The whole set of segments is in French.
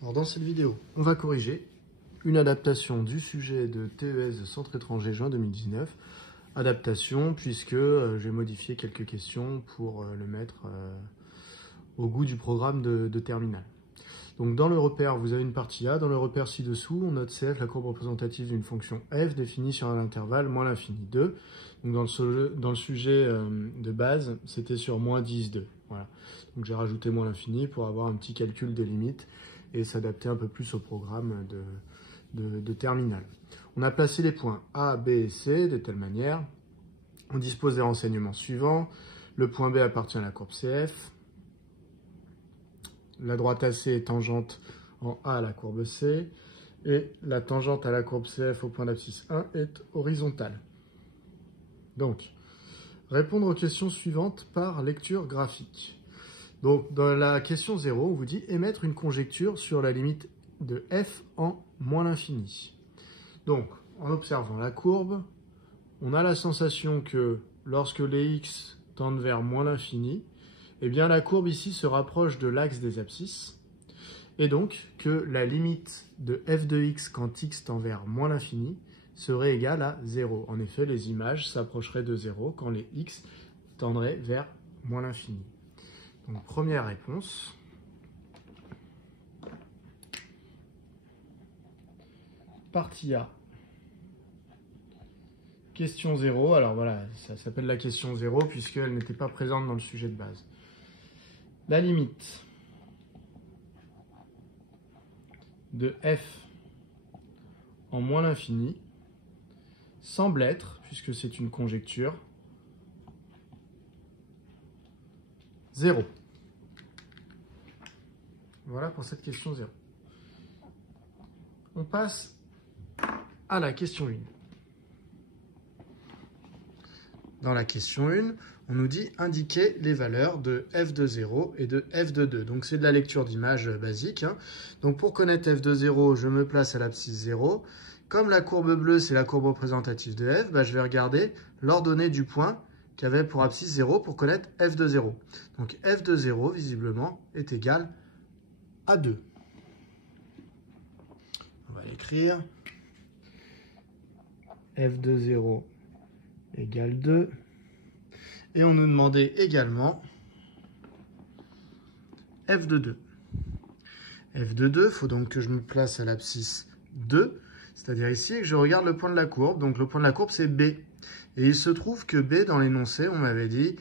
Alors dans cette vidéo, on va corriger une adaptation du sujet de TES Centre étranger juin 2019. Adaptation puisque j'ai modifié quelques questions pour le mettre au goût du programme de terminale. Donc dans le repère, vous avez une partie A. Dans le repère ci-dessous, on note CF, la courbe représentative d'une fonction f définie sur un intervalle moins l'infini 2. Donc dans le sujet de base, c'était sur moins 10, 2. Voilà. Donc j'ai rajouté moins l'infini pour avoir un petit calcul des limites et s'adapter un peu plus au programme de terminale. On a placé les points A, B et C de telle manière. On dispose des renseignements suivants. Le point B appartient à la courbe CF. La droite AC est tangente en A à la courbe C. Et la tangente à la courbe CF au point d'abscisse 1 est horizontale. Donc, répondre aux questions suivantes par lecture graphique. Donc, dans la question 0, on vous dit émettre une conjecture sur la limite de f en moins l'infini. Donc, en observant la courbe, on a la sensation que lorsque les x tendent vers moins l'infini, eh bien la courbe ici se rapproche de l'axe des abscisses, et donc que la limite de f de x quand x tend vers moins l'infini serait égale à 0. En effet, les images s'approcheraient de 0 quand les x tendraient vers moins l'infini. Donc première réponse. Partie A. Question 0, alors voilà, ça s'appelle la question 0 puisqu'elle n'était pas présente dans le sujet de base. La limite de f en moins l'infini semble être, puisque c'est une conjecture, 0. Voilà pour cette question 0. On passe à la question 1. Dans la question 1, on nous dit indiquer les valeurs de f de 0 et de f de 2. Donc c'est de la lecture d'image basique. Donc pour connaître f de 0, je me place à l'abscisse 0. Comme la courbe bleue, c'est la courbe représentative de f, je vais regarder l'ordonnée du point qui avait pour abscisse 0 pour connaître f de 0. Donc f de 0, visiblement, est égal à 2. On va l'écrire. F de 0 égale 2. Et on nous demandait également f de 2. F de 2, il faut donc que je me place à l'abscisse 2, c'est-à-dire ici, et que je regarde le point de la courbe. Donc le point de la courbe, c'est B. Et il se trouve que B, dans l'énoncé, on m'avait dit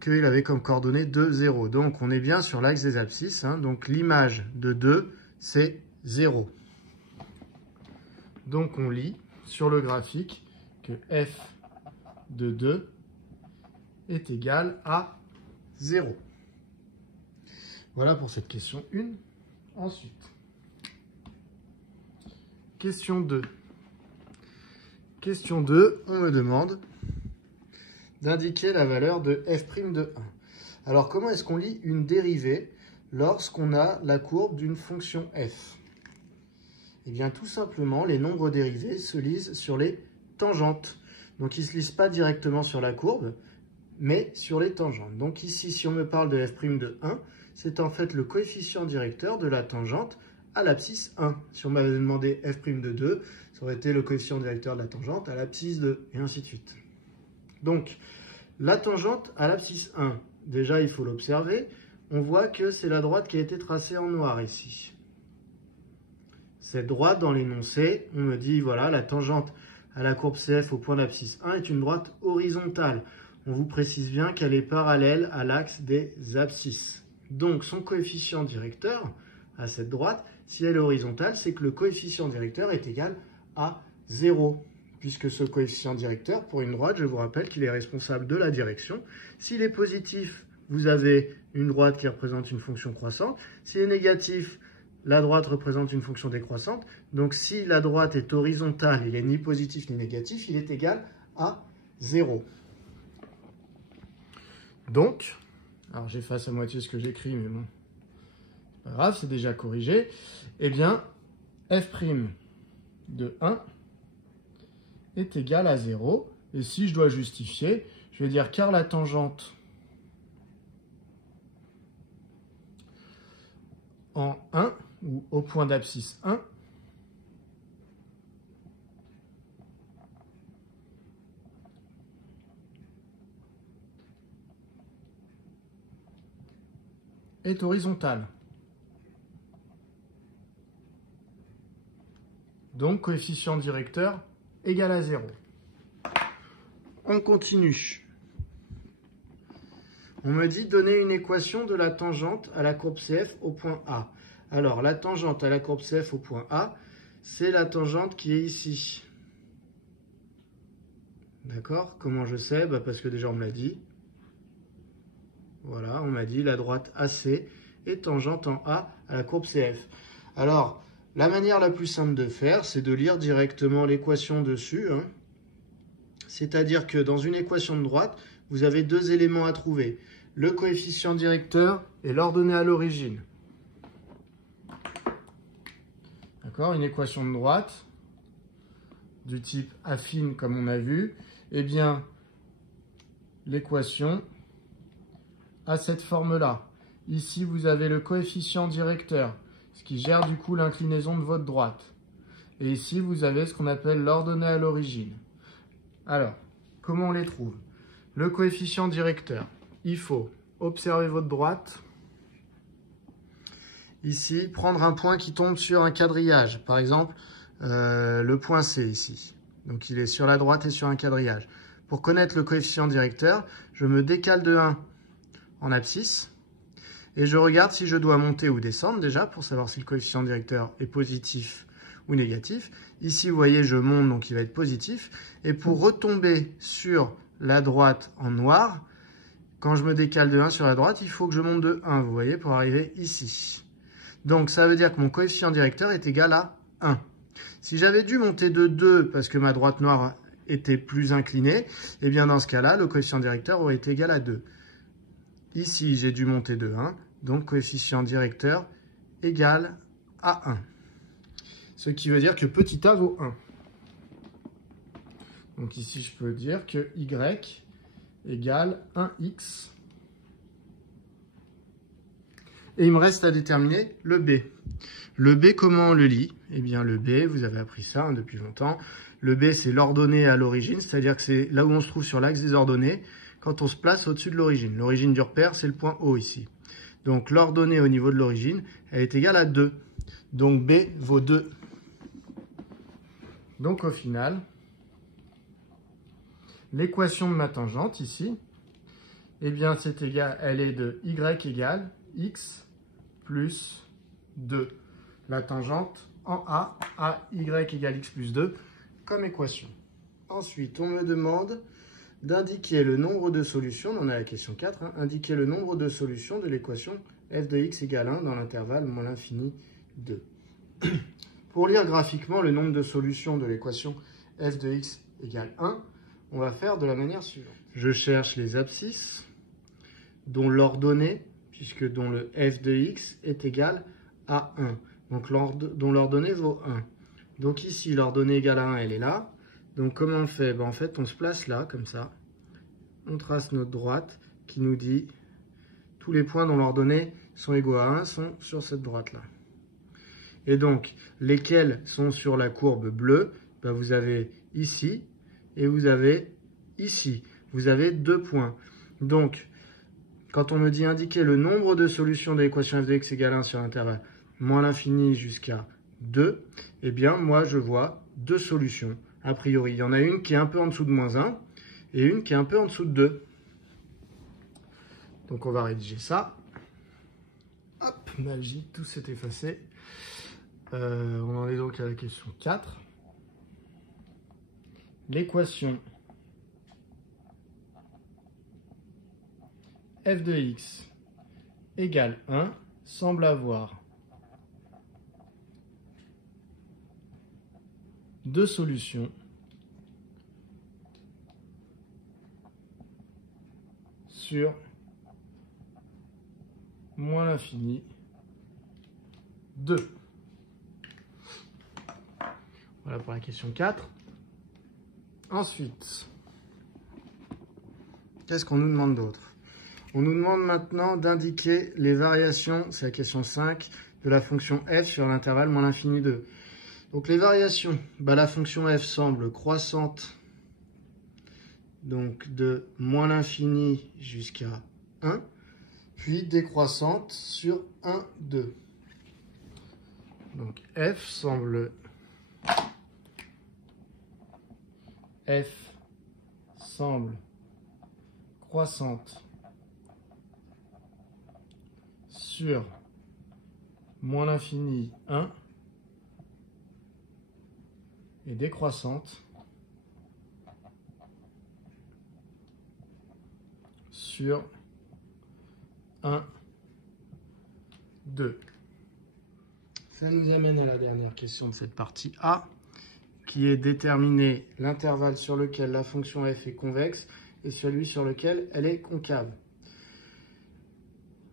qu'il avait comme coordonnée 2, 0. Donc on est bien sur l'axe des abscisses. Donc l'image de 2, c'est 0. Donc on lit sur le graphique que f de 2 est égal à 0. Voilà pour cette question 1. Ensuite, question 2. Question 2, on me demande d'indiquer la valeur de f' de 1. Alors, comment est-ce qu'on lit une dérivée lorsqu'on a la courbe d'une fonction f? Eh bien, tout simplement, les nombres dérivés se lisent sur les tangentes. Donc, ils ne se lisent pas directement sur la courbe, mais sur les tangentes. Donc ici, si on me parle de f' de 1, c'est en fait le coefficient directeur de la tangente à l'abscisse 1. Si on m'avait demandé f' de 2, ça aurait été le coefficient directeur de la tangente à l'abscisse 2, et ainsi de suite. Donc, la tangente à l'abscisse 1, déjà il faut l'observer, on voit que c'est la droite qui a été tracée en noir ici. Cette droite, dans l'énoncé, on me dit, voilà, la tangente à la courbe CF au point d'abscisse 1 est une droite horizontale. On vous précise bien qu'elle est parallèle à l'axe des abscisses. Donc, son coefficient directeur à cette droite, si elle est horizontale, c'est que le coefficient directeur est égal à 0. Puisque ce coefficient directeur, pour une droite, je vous rappelle qu'il est responsable de la direction. S'il est positif, vous avez une droite qui représente une fonction croissante. S'il est négatif, la droite représente une fonction décroissante. Donc, si la droite est horizontale, il n'est ni positif ni négatif, il est égal à 0. Donc, alors j'efface à moitié ce que j'écris, mais bon, c'est pas grave, c'est déjà corrigé. Eh bien, f' de 1 est égal à 0. Et si je dois justifier, je vais dire car la tangente en 1 ou au point d'abscisse 1. Est horizontale. Donc, coefficient directeur égal à 0. On continue. On me dit donner une équation de la tangente à la courbe CF au point A. Alors, la tangente à la courbe CF au point A, c'est la tangente qui est ici. D'accord? Comment je sais? Parce que déjà on me l'a dit. Voilà, on m'a dit la droite AC est tangente en A à la courbe CF. Alors, la manière la plus simple de faire, c'est de lire directement l'équation dessus. C'est-à-dire que dans une équation de droite, vous avez deux éléments à trouver. Le coefficient directeur et l'ordonnée à l'origine. D'accord? Une équation de droite du type affine comme on a vu. Eh bien, l'équation a cette forme-là. Ici, vous avez le coefficient directeur, ce qui gère du coup l'inclinaison de votre droite. Et ici, vous avez ce qu'on appelle l'ordonnée à l'origine. Alors, comment on les trouve? Le coefficient directeur, il faut observer votre droite. Ici, prendre un point qui tombe sur un quadrillage. Par exemple, le point C ici. Donc, il est sur la droite et sur un quadrillage. Pour connaître le coefficient directeur, je me décale de 1 en abscisse. Et je regarde si je dois monter ou descendre déjà pour savoir si le coefficient directeur est positif ou négatif. Ici, vous voyez, je monte, donc il va être positif. Et pour retomber sur la droite en noir, quand je me décale de 1 sur la droite, il faut que je monte de 1, vous voyez, pour arriver ici. Donc, ça veut dire que mon coefficient directeur est égal à 1. Si j'avais dû monter de 2 parce que ma droite noire était plus inclinée, eh bien dans ce cas-là, le coefficient directeur aurait été égal à 2. Ici, j'ai dû monter de 1, donc coefficient directeur égal à 1. Ce qui veut dire que petit a vaut 1. Donc ici, je peux dire que y égale 1x. Et il me reste à déterminer le b. Le b, comment on le lit? Eh bien, le b, vous avez appris ça depuis longtemps. Le b, c'est l'ordonnée à l'origine, c'est-à-dire que c'est là où on se trouve sur l'axe des ordonnées, quand on se place au-dessus de l'origine. L'origine du repère, c'est le point O ici. Donc, l'ordonnée au niveau de l'origine, elle est égale à 2. Donc, B vaut 2. Donc, au final, l'équation de ma tangente ici, eh bien, c'est égal, elle est de y égale x plus 2. La tangente en A à y égale x plus 2 comme équation. Ensuite, on me demande d'indiquer le nombre de solutions, on a la question 4, indiquer le nombre de solutions de l'équation f de x égale 1 dans l'intervalle moins l'infini 2. Pour lire graphiquement le nombre de solutions de l'équation f de x égale 1, on va faire de la manière suivante. Je cherche les abscisses dont l'ordonnée, puisque dont le f de x est égal à 1, donc dont l'ordonnée vaut 1. Donc ici, l'ordonnée égale à 1, elle est là. Donc comment on fait? En fait, on se place là, comme ça. On trace notre droite qui nous dit tous les points dont l'ordonnée sont égaux à 1 sont sur cette droite-là. Et donc, lesquels sont sur la courbe bleue? Vous avez ici et vous avez ici. Vous avez 2 points. Donc, quand on me dit indiquer le nombre de solutions de l'équation f de x égale 1 sur l'intervalle moins l'infini jusqu'à 2, eh bien, moi, je vois 2 solutions. A priori, il y en a une qui est un peu en dessous de moins 1 et une qui est un peu en dessous de 2. Donc, on va rédiger ça. Hop, magie, tout s'est effacé. On en est donc à la question 4. L'équation f de x égale 1 semble avoir 2 solutions sur moins l'infini 2. Voilà pour la question 4. Ensuite, qu'est-ce qu'on nous demande d'autre? On nous demande maintenant d'indiquer les variations, c'est la question 5, de la fonction f sur l'intervalle moins l'infini 2. Donc les variations, la fonction f semble croissante, donc de moins l'infini jusqu'à 1, puis décroissante sur 1, 2. Donc f semble croissante sur moins l'infini 1 et décroissante sur 1, 2. Ça nous amène à la dernière question de cette partie A, qui est déterminer l'intervalle sur lequel la fonction f est convexe et celui sur lequel elle est concave.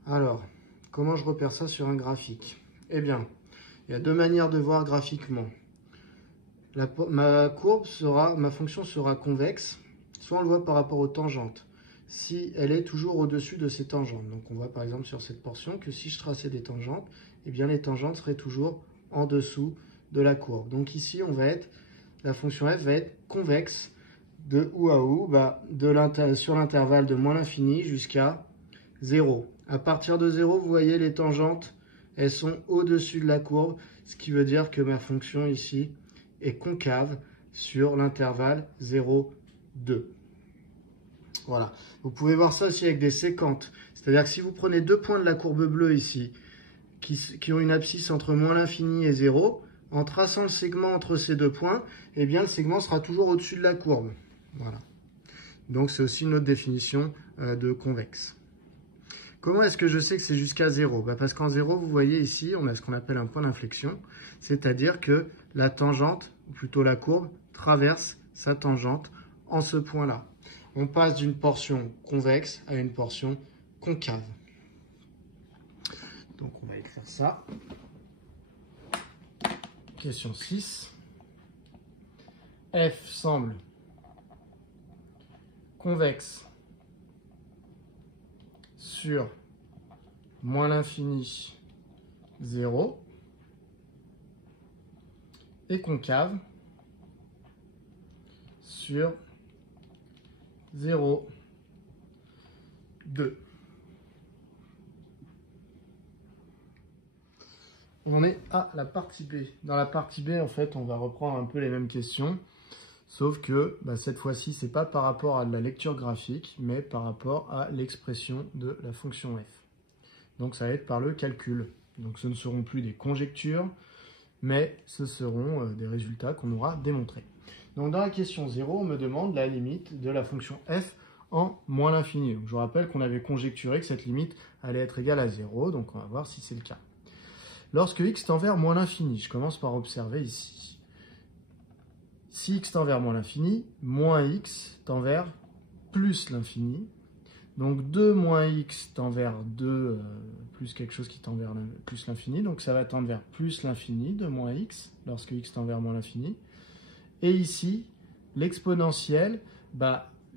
Alors, comment je repère ça sur un graphique? Eh bien, il y a deux manières de voir graphiquement. Ma fonction sera convexe, soit on le voit par rapport aux tangentes, si elle est toujours au-dessus de ces tangentes. Donc on voit par exemple sur cette portion que si je traçais des tangentes, eh bien les tangentes seraient toujours en dessous de la courbe. Donc ici, la fonction f va être convexe de où à où, sur l'intervalle de moins l'infini jusqu'à 0. À partir de 0, vous voyez les tangentes, elles sont au-dessus de la courbe, ce qui veut dire que ma fonction ici est concave sur l'intervalle 0, 2. Voilà. Vous pouvez voir ça aussi avec des séquentes. C'est-à-dire que si vous prenez deux points de la courbe bleue ici, qui ont une abscisse entre moins l'infini et 0, en traçant le segment entre ces deux points, eh bien le segment sera toujours au-dessus de la courbe. Voilà. Donc c'est aussi une autre définition de convexe. Comment est-ce que je sais que c'est jusqu'à 0? Parce qu'en 0, vous voyez ici, on a ce qu'on appelle un point d'inflexion, c'est-à-dire que la tangente, ou plutôt la courbe, traverse sa tangente en ce point-là. On passe d'une portion convexe à une portion concave. Donc on va écrire ça. Question 6. F semble convexe sur moins l'infini 0 et concave sur 0, 2. On est à la partie B. Dans la partie B, en fait, on va reprendre un peu les mêmes questions, sauf que cette fois-ci, ce n'est pas par rapport à de la lecture graphique, mais par rapport à l'expression de la fonction f. Donc ça va être par le calcul. Donc ce ne seront plus des conjectures, mais ce seront des résultats qu'on aura démontrés. Donc dans la question 0, on me demande la limite de la fonction f en moins l'infini. Donc je vous rappelle qu'on avait conjecturé que cette limite allait être égale à 0, donc on va voir si c'est le cas. Lorsque x tend vers moins l'infini, je commence par observer ici. Si x tend vers moins l'infini, moins x tend vers plus l'infini. Donc 2 moins x tend vers 2 plus quelque chose qui tend vers plus l'infini. Donc ça va tendre vers plus l'infini de moins x lorsque x tend vers moins l'infini. Et ici, l'exponentielle,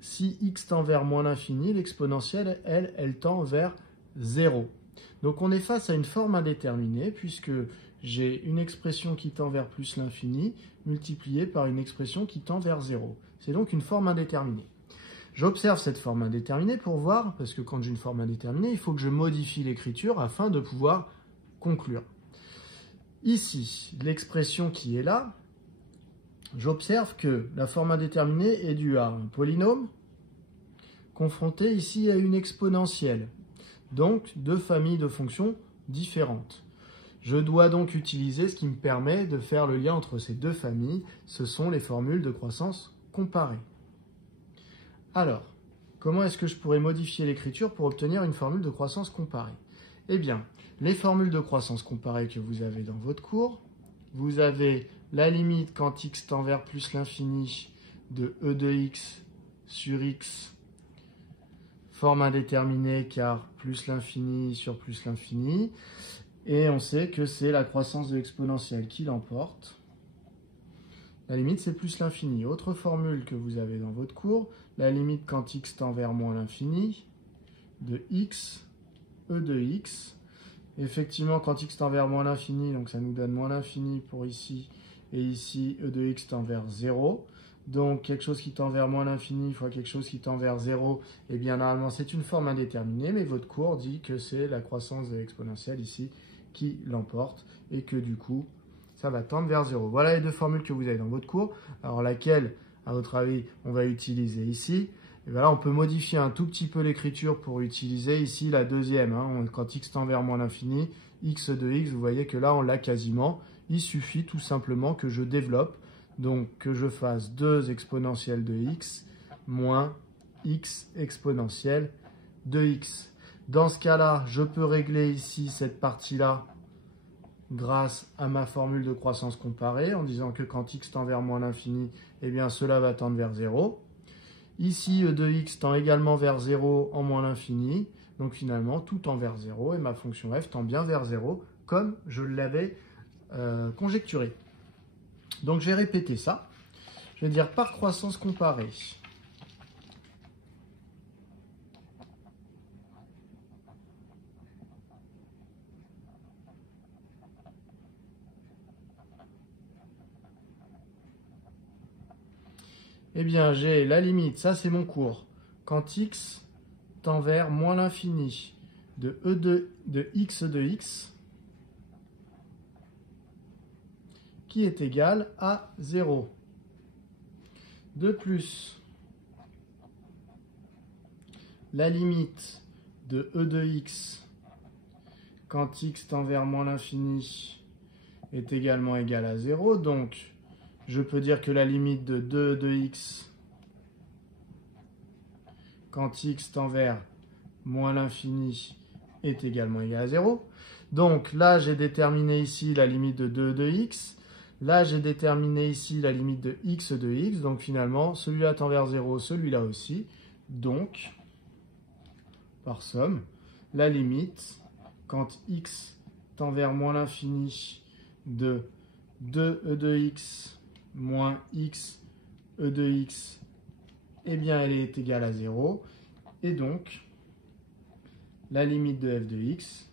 si x tend vers moins l'infini, l'exponentielle, elle tend vers 0. Donc on est face à une forme indéterminée puisque j'ai une expression qui tend vers plus l'infini multipliée par une expression qui tend vers 0. C'est donc une forme indéterminée. J'observe cette forme indéterminée pour voir, parce que quand j'ai une forme indéterminée, il faut que je modifie l'écriture afin de pouvoir conclure. Ici, l'expression qui est là, j'observe que la forme indéterminée est due à un polynôme confronté ici à une exponentielle. Donc, deux familles de fonctions différentes. Je dois donc utiliser ce qui me permet de faire le lien entre ces deux familles. Ce sont les formules de croissance comparée. Alors, comment est-ce que je pourrais modifier l'écriture pour obtenir une formule de croissance comparée? Eh bien, les formules de croissance comparée que vous avez dans votre cours, vous avez la limite quand x tend vers plus l'infini de e de x sur x, forme indéterminée car plus l'infini sur plus l'infini, et on sait que c'est la croissance de l'exponentielle qui l'emporte. La limite, c'est plus l'infini. Autre formule que vous avez dans votre cours, la limite quand x tend vers moins l'infini de x, e de x, Effectivement, quand x tend vers moins l'infini, donc ça nous donne moins l'infini pour ici, et ici, e de x tend vers 0. Donc, quelque chose qui tend vers moins l'infini fois quelque chose qui tend vers 0, eh bien, normalement, c'est une forme indéterminée, mais votre cours dit que c'est la croissance de l'exponentielle ici qui l'emporte, et que du coup, ça va tendre vers 0. Voilà les deux formules que vous avez dans votre cours. Alors, laquelle, à votre avis, on va utiliser ici? Et voilà, on peut modifier un tout petit peu l'écriture pour utiliser ici la deuxième. Quand x tend vers moins l'infini, x de x, vous voyez que là, on l'a quasiment. Il suffit tout simplement que je développe, donc que je fasse 2 exponentielles de x moins x exponentielle de x. Dans ce cas-là, je peux régler ici cette partie-là grâce à ma formule de croissance comparée en disant que quand x tend vers moins l'infini, eh bien cela va tendre vers 0. Ici, e de x tend également vers 0 en moins l'infini. Donc finalement, tout tend vers 0 et ma fonction f tend bien vers 0 comme je l'avais conjecturé. Donc je vais répéter ça. Je vais dire par croissance comparée. Eh bien, j'ai la limite, ça c'est mon cours, quand x tend vers moins l'infini de x de x qui est égal à 0. De plus, la limite de e de x quand x tend vers moins l'infini est également égale à 0. Donc, je peux dire que la limite de 2 de x quand x tend vers moins l'infini est également égal à 0. Donc là, j'ai déterminé ici la limite de 2 de x. Là, j'ai déterminé ici la limite de x de x. Donc finalement, celui-là tend vers 0, celui-là aussi. Donc, par somme, la limite, quand x tend vers moins l'infini de 2e de x moins x e de x, eh bien, elle est égale à 0. Et donc, la limite de f de x,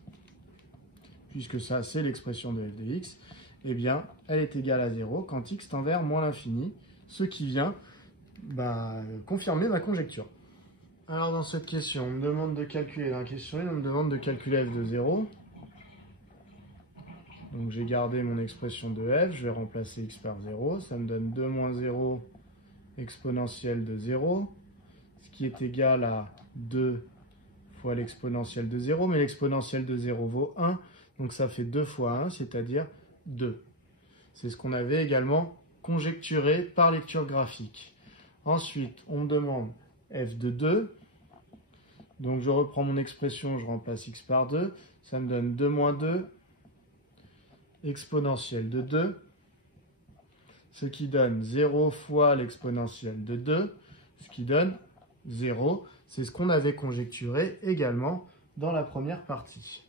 puisque ça, c'est l'expression de f de x, eh bien, elle est égale à 0 quand x tend vers moins l'infini, ce qui vient confirmer ma conjecture. Alors, dans cette question, on me demande de calculer, dans la question 1, on me demande de calculer f de 0. Donc, j'ai gardé mon expression de f, je vais remplacer x par 0, ça me donne 2 moins 0 exponentielle de 0, ce qui est égal à 2 fois l'exponentielle de 0, mais l'exponentielle de 0 vaut 1, donc ça fait 2 fois 1, c'est-à-dire 2. C'est ce qu'on avait également conjecturé par lecture graphique. Ensuite, on me demande f de 2, donc je reprends mon expression, je remplace x par 2, ça me donne 2 moins 2 exponentielle de 2, ce qui donne 0 fois l'exponentielle de 2, ce qui donne 0. C'est ce qu'on avait conjecturé également dans la première partie.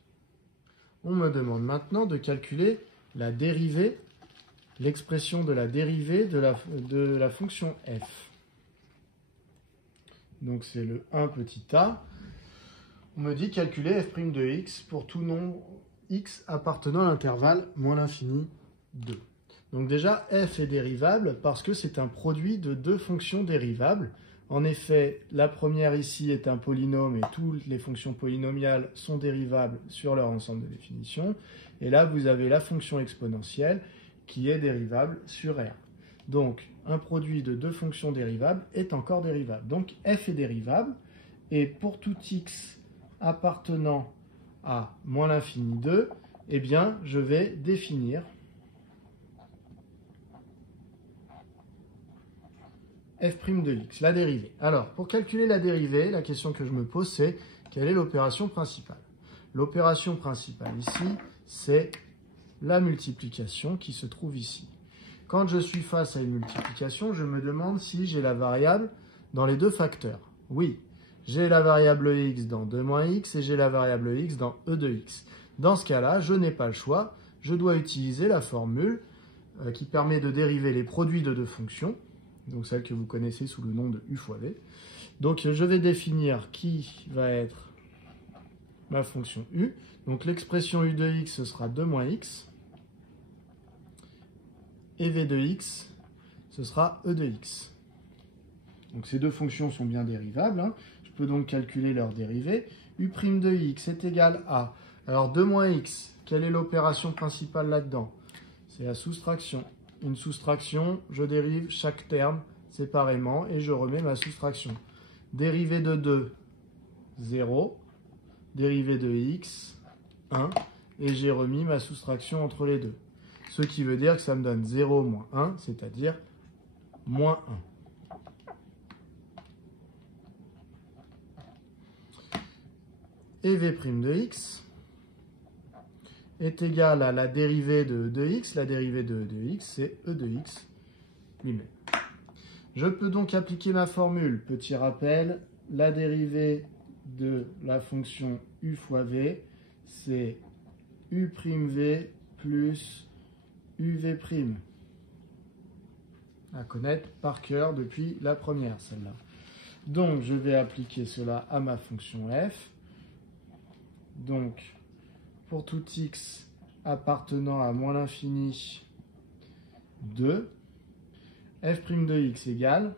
On me demande maintenant de calculer la dérivée, l'expression de la dérivée de la fonction f. Donc c'est le 1 petit a. On me dit calculer f' de x pour tout nombre x appartenant à l'intervalle moins l'infini 2. Donc déjà, f est dérivable parce que c'est un produit de deux fonctions dérivables. En effet, la première ici est un polynôme et toutes les fonctions polynomiales sont dérivables sur leur ensemble de définitions. Et là, vous avez la fonction exponentielle qui est dérivable sur R. Donc, un produit de deux fonctions dérivables est encore dérivable. Donc, f est dérivable. Et pour tout x appartenant à moins l'infini 2, eh bien, je vais définir f' de x, la dérivée. Alors, pour calculer la dérivée, la question que je me pose, c'est quelle est l'opération principale? L'opération principale ici, c'est la multiplication qui se trouve ici. Quand je suis face à une multiplication, je me demande si j'ai la variable dans les deux facteurs. Oui, j'ai la variable x dans 2 moins x et j'ai la variable x dans e de x. Dans ce cas-là, je n'ai pas le choix, je dois utiliser la formule qui permet de dériver les produits de deux fonctions, donc celle que vous connaissez sous le nom de u fois v. Donc je vais définir qui va être ma fonction u. Donc l'expression u de x, ce sera 2 moins x. Et v de x, ce sera e de x. Donc ces deux fonctions sont bien dérivables, hein. Je peux donc calculer leur dérivée. U' de x est égal à... Alors 2 moins x, quelle est l'opération principale là-dedans? C'est la soustraction. Une soustraction, je dérive chaque terme séparément et je remets ma soustraction. Dérivée de 2, 0. Dérivée de x, 1. Et j'ai remis ma soustraction entre les deux. Ce qui veut dire que ça me donne 0 moins 1, c'est-à-dire moins 1. Et v' de x est égal à la dérivée de 2x. La dérivée de 2x, c'est e de x lui-même. Je peux donc appliquer ma formule. Petit rappel, la dérivée de la fonction u fois v, c'est u'v plus uv'. À connaître par cœur depuis la première, celle-là. Donc, je vais appliquer cela à ma fonction f. Donc, pour tout x appartenant à moins l'infini 2, f' de x égale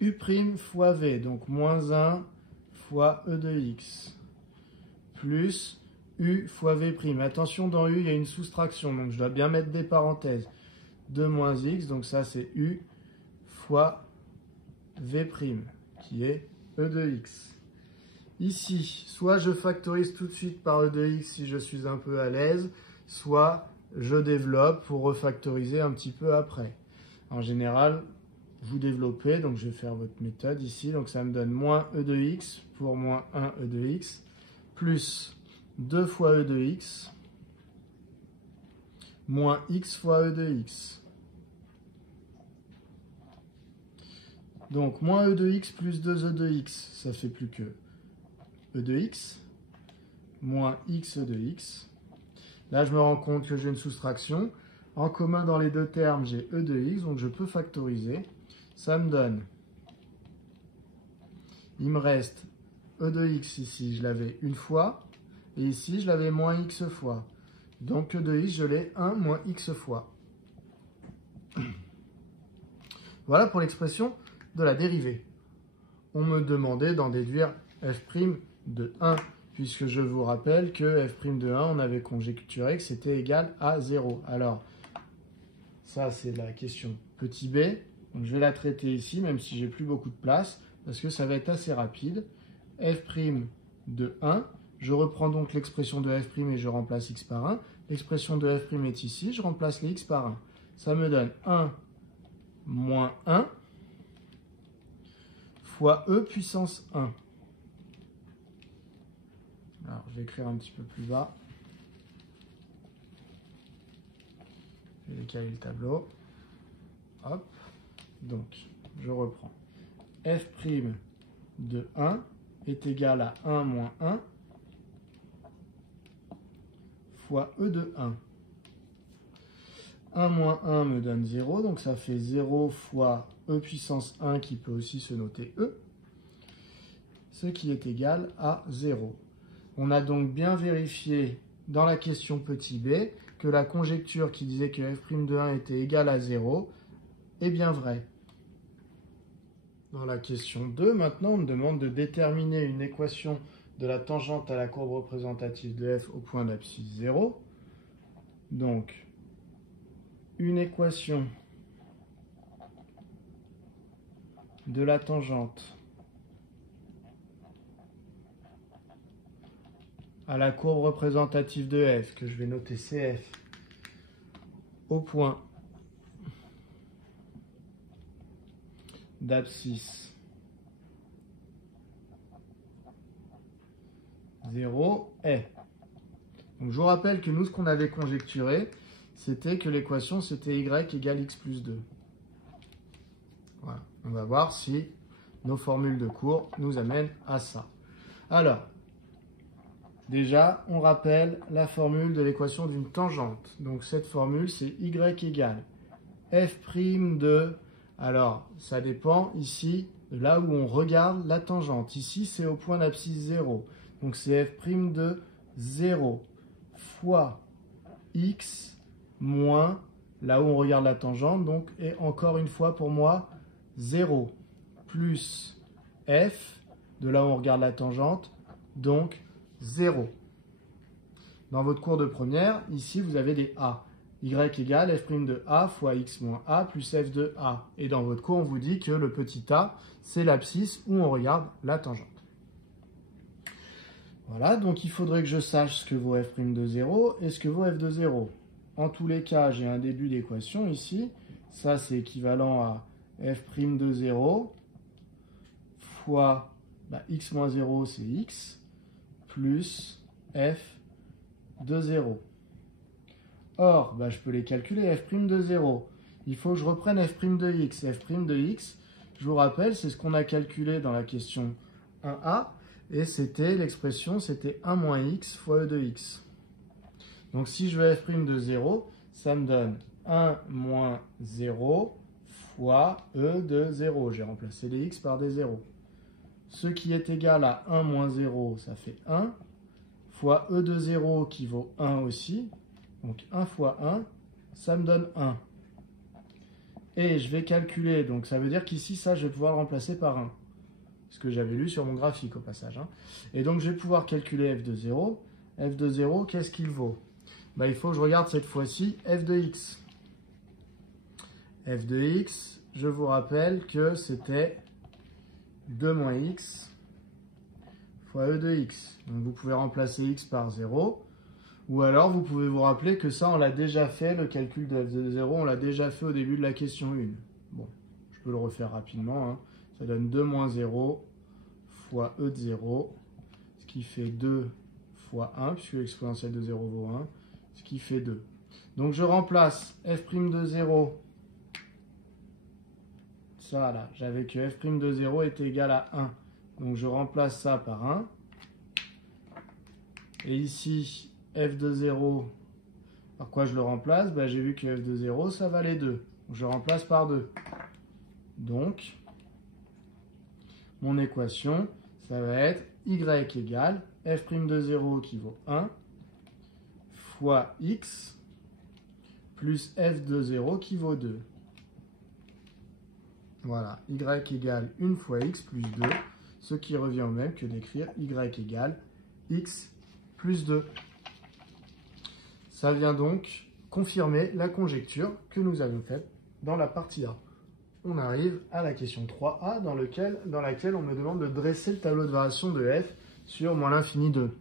u' fois v, donc moins 1 fois e de x, plus u fois v'. Attention, dans u, il y a une soustraction, donc je dois bien mettre des parenthèses. 2 moins x, donc ça c'est u fois v', qui est e de x. Ici, soit je factorise tout de suite par e de x si je suis un peu à l'aise, soit je développe pour refactoriser un petit peu après. En général, vous développez, donc je vais faire votre méthode ici, donc ça me donne moins e de x pour moins 1 e de x, plus 2 fois e de x, moins x fois e de x. Donc, moins e de x plus 2e de x, ça fait plus que e de x, moins x de x. Là, je me rends compte que j'ai une soustraction. En commun dans les deux termes, j'ai e de x, donc je peux factoriser. Ça me donne, il me reste e de x ici, je l'avais une fois, et ici, je l'avais moins x fois. Donc, e de x, je l'ai 1 moins x fois. Voilà pour l'expression de la dérivée. On me demandait d'en déduire f' de 1, puisque je vous rappelle que f' de 1, on avait conjecturé que c'était égal à 0. Alors, ça c'est la question petit b. Donc, je vais la traiter ici, même si j'ai plus beaucoup de place, parce que ça va être assez rapide. F' de 1, je reprends donc l'expression de f' et je remplace x par 1. L'expression de f' est ici, je remplace les x par 1. Ça me donne 1 moins 1 fois e puissance 1. Alors, je vais écrire un petit peu plus bas. Je vais décaler le tableau. Hop. Donc, je reprends. F' de 1 est égal à 1 moins 1 fois e de 1. 1 moins 1 me donne 0, donc ça fait 0 fois e puissance 1 qui peut aussi se noter e, ce qui est égal à 0. On a donc bien vérifié dans la question petit b que la conjecture qui disait que f' de 1 était égal à 0 est bien vraie. Dans la question 2, maintenant, on me demande de déterminer une équation de la tangente à la courbe représentative de f au point d'abscisse 0. Donc, une équation de la tangente à la courbe représentative de f, que je vais noter CF, au point d'abscisse 0 est. Donc je vous rappelle que nous, ce qu'on avait conjecturé, c'était que l'équation, c'était y égale x plus 2. Voilà. On va voir si nos formules de cours nous amènent à ça. Alors, déjà, on rappelle la formule de l'équation d'une tangente. Donc cette formule, c'est y égale f' de... Alors, ça dépend. Ici, de là où on regarde la tangente. Ici, c'est au point d'abscisse 0. Donc, c'est f' de 0 fois x moins là où on regarde la tangente. Donc, et encore une fois pour moi, 0 plus f de là où on regarde la tangente. Donc, 0. Dans votre cours de première, ici, vous avez des a. Y égale f' de a fois x moins a plus f de a. Et dans votre cours, on vous dit que le petit a, c'est l'abscisse où on regarde la tangente. Voilà, donc il faudrait que je sache ce que vaut f' de 0 et ce que vaut f de 0. En tous les cas, j'ai un début d'équation ici. Ça, c'est équivalent à f' de 0 fois x moins 0, c'est x, plus f de 0. Or, je peux les calculer, f' de 0. Il faut que je reprenne f' de x. f' de x, je vous rappelle, c'est ce qu'on a calculé dans la question 1a. Et c'était l'expression, c'était 1 moins x fois e de x. Donc si je veux f' de 0, ça me donne 1 moins 0 fois e de 0. J'ai remplacé les x par des 0. Ce qui est égal à 1 moins 0, ça fait 1, fois e de 0 qui vaut 1 aussi. Donc 1 fois 1, ça me donne 1. Et je vais calculer, donc ça veut dire qu'ici, ça, je vais pouvoir le remplacer par 1. Ce que j'avais lu sur mon graphique au passage. Et donc je vais pouvoir calculer f de 0. f de 0, qu'est-ce qu'il vaut? Il faut que je regarde cette fois-ci f de x. f de x, je vous rappelle que c'était 2 moins x fois e de x. Donc vous pouvez remplacer x par 0. Ou alors, vous pouvez vous rappeler que ça, on l'a déjà fait, le calcul de f de 0, on l'a déjà fait au début de la question 1. Bon, je peux le refaire rapidement. Ça donne 2 moins 0 fois e de 0, ce qui fait 2 fois 1, puisque l'exponentielle de 0 vaut 1, ce qui fait 2. Donc, je remplace f' de 0. Ça, là, j'avais que f' de 0 était égal à 1. Donc, je remplace ça par 1. Et ici, f de 0, par quoi je le remplace? J'ai vu que f de 0, ça valait 2. Donc, je remplace par 2. Donc, mon équation, ça va être y égale f' de 0 qui vaut 1 fois x plus f de 0 qui vaut 2. Voilà, y égale 1 fois x plus 2, ce qui revient au même que d'écrire y égale x plus 2. Ça vient donc confirmer la conjecture que nous avions faite dans la partie A. On arrive à la question 3a dans laquelle on me demande de dresser le tableau de variation de f sur moins l'infini 2.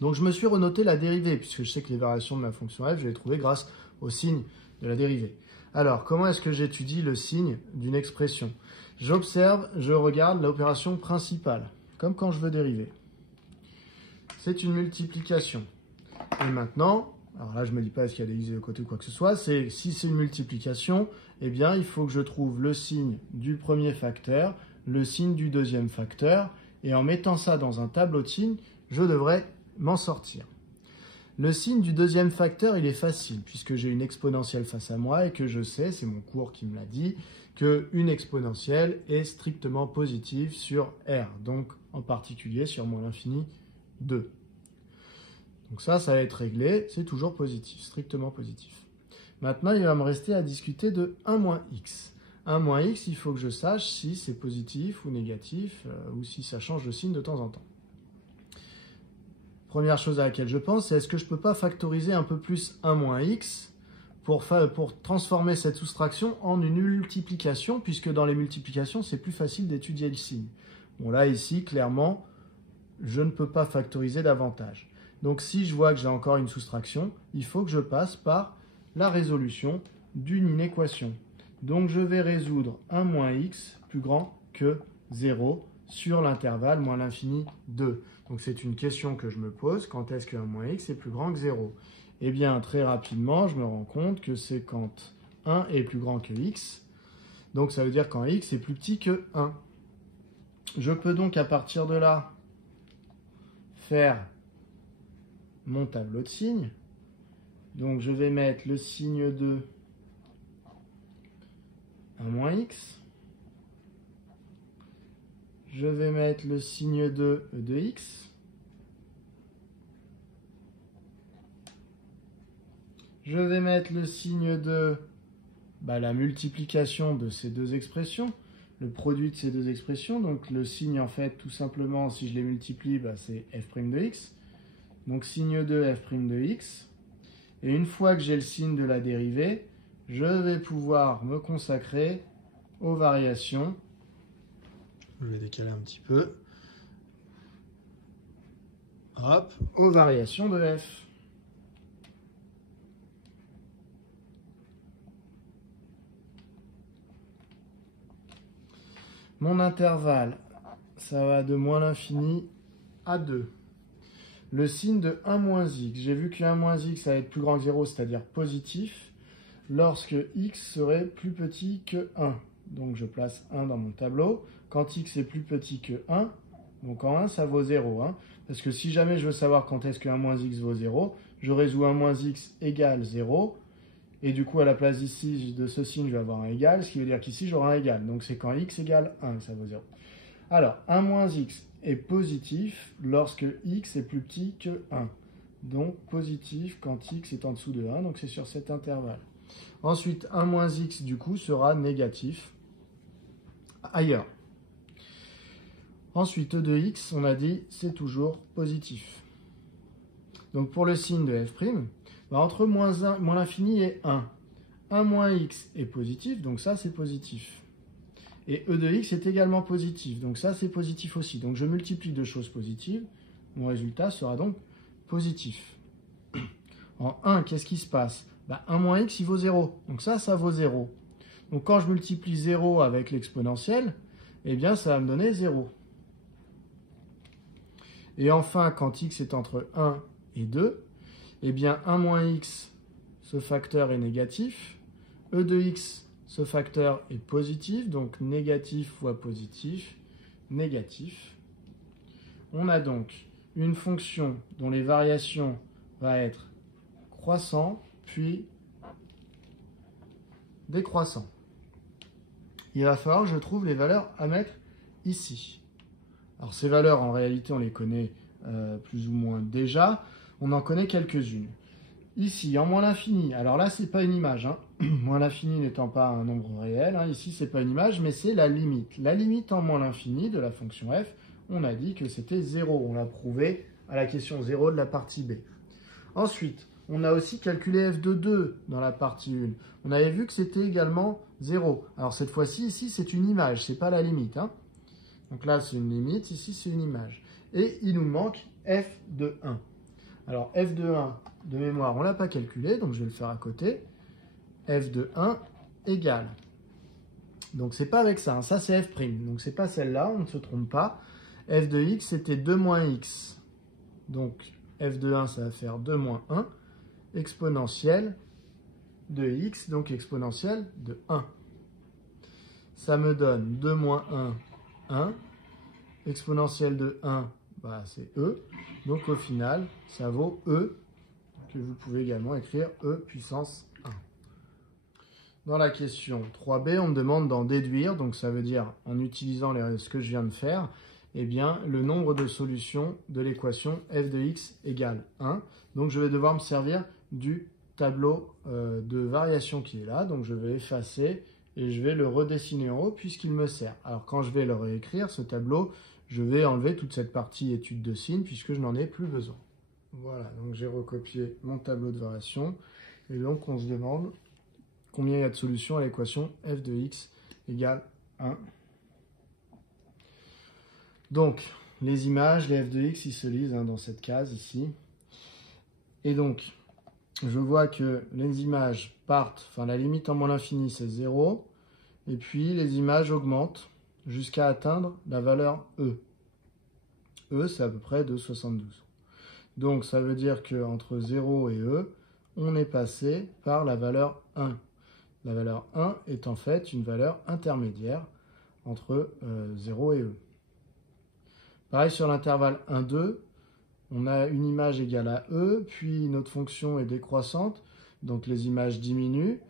Donc je me suis renoté la dérivée, puisque je sais que les variations de ma fonction f, je les trouvées grâce au signe de la dérivée. Alors, comment est-ce que j'étudie le signe d'une expression? J'observe, je regarde l'opération principale, comme quand je veux dériver. C'est une multiplication. Et maintenant, alors là je ne me dis pas est-ce qu'il y a des x de côté ou quoi que ce soit, si c'est une multiplication, eh bien il faut que je trouve le signe du premier facteur, le signe du deuxième facteur, et en mettant ça dans un tableau de signes, je devrais m'en sortir. Le signe du deuxième facteur, il est facile, puisque j'ai une exponentielle face à moi et que je sais, c'est mon cours qui me l'a dit, qu'une exponentielle est strictement positive sur R, donc en particulier sur moins l'infini 2. Donc ça va être réglé, c'est toujours positif, strictement positif. Maintenant, il va me rester à discuter de 1 moins x. 1 moins x, il faut que je sache si c'est positif ou négatif, ou si ça change de signe de temps en temps. Première chose à laquelle je pense, c'est est-ce que je ne peux pas factoriser un peu plus 1 moins x pour transformer cette soustraction en une multiplication, puisque dans les multiplications, c'est plus facile d'étudier le signe. Bon là, ici, clairement, je ne peux pas factoriser davantage. Donc si je vois que j'ai encore une soustraction, il faut que je passe par la résolution d'une inéquation. Donc je vais résoudre 1 moins x plus grand que 0 sur l'intervalle moins l'infini 2. Donc c'est une question que je me pose, quand est-ce que 1 moins x est plus grand que 0? Eh bien très rapidement, je me rends compte que c'est quand 1 est plus grand que x. Donc ça veut dire quand x est plus petit que 1. Je peux donc à partir de là faire mon tableau de signes. Donc je vais mettre le signe de 1 moins x. je vais mettre le signe de e de x. Je vais mettre le signe de la multiplication de ces deux expressions, le produit de ces deux expressions. Donc le signe, en fait, tout simplement, si je les multiplie, c'est f' de x. Donc signe de f' de x. Et une fois que j'ai le signe de la dérivée, je vais pouvoir me consacrer aux variations. Je vais décaler un petit peu. Hop, aux variations de f. Mon intervalle, ça va de moins l'infini à 2. Le signe de 1 moins x, j'ai vu que 1 moins x, ça va être plus grand que 0, c'est-à-dire positif, lorsque x serait plus petit que 1. Donc je place 1 dans mon tableau. Quand x est plus petit que 1, donc en 1, ça vaut 0. Parce que si jamais je veux savoir quand est-ce que 1 moins x vaut 0, je résous 1 moins x égale 0. Et du coup, à la place ici de ce signe, je vais avoir un égal, ce qui veut dire qu'ici, j'aurai un égal. Donc, c'est quand x égale 1 que ça vaut 0. Alors, 1 moins x est positif lorsque x est plus petit que 1. Donc, positif quand x est en dessous de 1. Donc, c'est sur cet intervalle. Ensuite, 1 moins x, du coup, sera négatif ailleurs. Ensuite, e de x, on a dit, c'est toujours positif. Donc, pour le signe de f', entre moins l'infini et 1. 1 moins x est positif, donc ça c'est positif. Et e de x est également positif, donc ça c'est positif aussi. Donc je multiplie deux choses positives, mon résultat sera donc positif. En 1, qu'est-ce qui se passe? 1 moins x il vaut 0, donc ça vaut 0. Donc quand je multiplie 0 avec l'exponentielle, eh bien ça va me donner 0. Et enfin, quand x est entre 1 et 2, eh bien 1 moins x, ce facteur est négatif. E de x, ce facteur est positif, donc négatif fois positif, négatif. On a donc une fonction dont les variations vont être croissant, puis décroissant. Il va falloir que je trouve les valeurs à mettre ici. Alors ces valeurs, en réalité, on les connaît plus ou moins déjà. On en connaît quelques-unes. Ici, en moins l'infini, alors là, c'est pas une image. Moins l'infini n'étant pas un nombre réel. Ici, c'est pas une image, mais c'est la limite. La limite en moins l'infini de la fonction f, on a dit que c'était 0. On l'a prouvé à la question 0 de la partie B. Ensuite, on a aussi calculé f de 2 dans la partie 1. On avait vu que c'était également 0. Alors cette fois-ci, ici, c'est une image, c'est pas la limite. Donc là, c'est une limite, ici, c'est une image. Et il nous manque f de 1. Alors, f de 1, de mémoire, on ne l'a pas calculé, donc je vais le faire à côté. F de 1 égale. Donc, c'est pas avec ça, ça c'est f'. Donc, c'est pas celle-là, on ne se trompe pas. F de x, c'était 2 moins x. Donc, f de 1, ça va faire 2 moins 1. Exponentielle de x, donc exponentielle de 1. Ça me donne 2 moins 1, 1. Exponentielle de 1, c'est e. Donc au final, ça vaut e, que vous pouvez également écrire e puissance 1. Dans la question 3b, on me demande d'en déduire, donc ça veut dire, en utilisant ce que je viens de faire, eh bien, le nombre de solutions de l'équation f de x égale 1. Donc je vais devoir me servir du tableau de variation qui est là. Donc je vais effacer et je vais le redessiner en haut puisqu'il me sert. Alors quand je vais le réécrire, ce tableau, je vais enlever toute cette partie étude de signes puisque je n'en ai plus besoin. Voilà, donc j'ai recopié mon tableau de variation. Et donc on se demande combien il y a de solutions à l'équation f de x égale 1. Donc, les images, les f de x, ils se lisent dans cette case ici. Et donc, je vois que les images partent, la limite en moins l'infini, c'est 0. Et puis, les images augmentent jusqu'à atteindre la valeur E. E, c'est à peu près de 72. Donc, ça veut dire qu'entre 0 et E, on est passé par la valeur 1. La valeur 1 est en fait une valeur intermédiaire entre 0 et E. Pareil sur l'intervalle 1, 2, on a une image égale à E, puis notre fonction est décroissante, donc les images diminuent,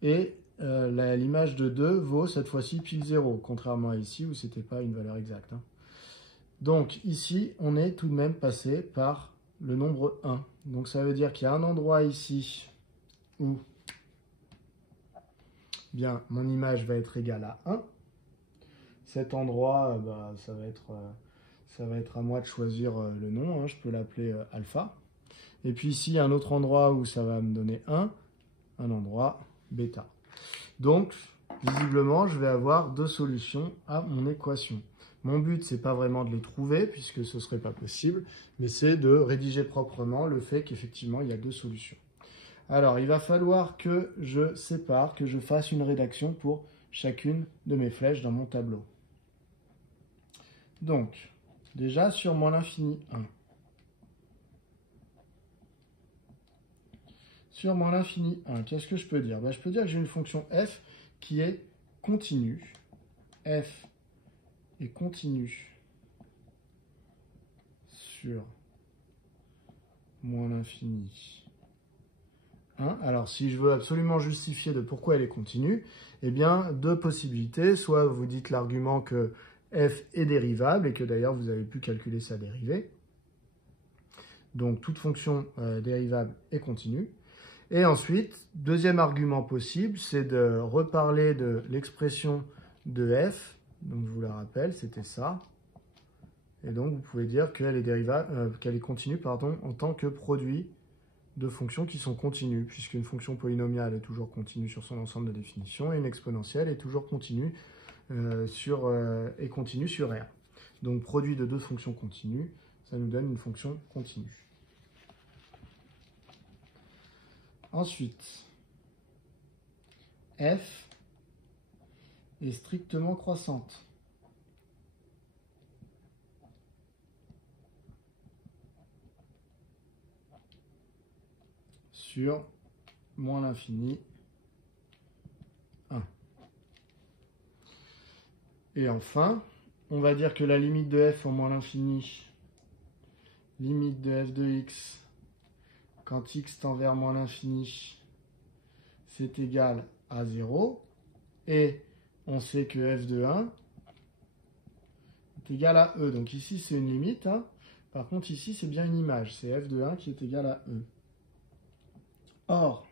et l'image de 2 vaut cette fois-ci pile 0, contrairement à ici où ce n'était pas une valeur exacte. Hein. Donc ici, on est tout de même passé par le nombre 1. Donc ça veut dire qu'il y a un endroit ici où bien, mon image va être égale à 1. Cet endroit, ça va être à moi de choisir le nom. Hein. Je peux l'appeler alpha. Et puis ici, il y a un autre endroit où ça va me donner 1, un endroit bêta. Donc, visiblement, je vais avoir deux solutions à mon équation. Mon but, ce n'est pas vraiment de les trouver, puisque ce ne serait pas possible, mais c'est de rédiger proprement le fait qu'effectivement, il y a deux solutions. Alors, il va falloir que je sépare, que je fasse une rédaction pour chacune de mes flèches dans mon tableau. Donc, déjà, sur moins l'infini 1. Sur moins l'infini 1, qu'est-ce que je peux dire? Je peux dire que j'ai une fonction f qui est continue. F est continue sur moins l'infini 1. Alors, si je veux absolument justifier de pourquoi elle est continue, eh bien, deux possibilités. Soit vous dites l'argument que f est dérivable et que d'ailleurs vous avez pu calculer sa dérivée. Donc, toute fonction dérivable est continue. Et ensuite, deuxième argument possible, c'est de reparler de l'expression de f. Donc, je vous la rappelle, c'était ça. Et donc, vous pouvez dire qu'elle est, qu'elle est continue en tant que produit de fonctions qui sont continues, puisqu'une fonction polynomiale est toujours continue sur son ensemble de définitions et une exponentielle est toujours continue sur R. Donc, produit de deux fonctions continues, ça nous donne une fonction continue. Ensuite, f est strictement croissante. Sur moins l'infini 1. Et enfin, on va dire que la limite de f en moins l'infini, limite de f de x, quand x tend vers moins l'infini, c'est égal à 0. Et on sait que f de 1 est égal à e. Donc ici, c'est une limite. Hein. Par contre, ici, c'est bien une image. C'est f de 1 qui est égal à e. Or,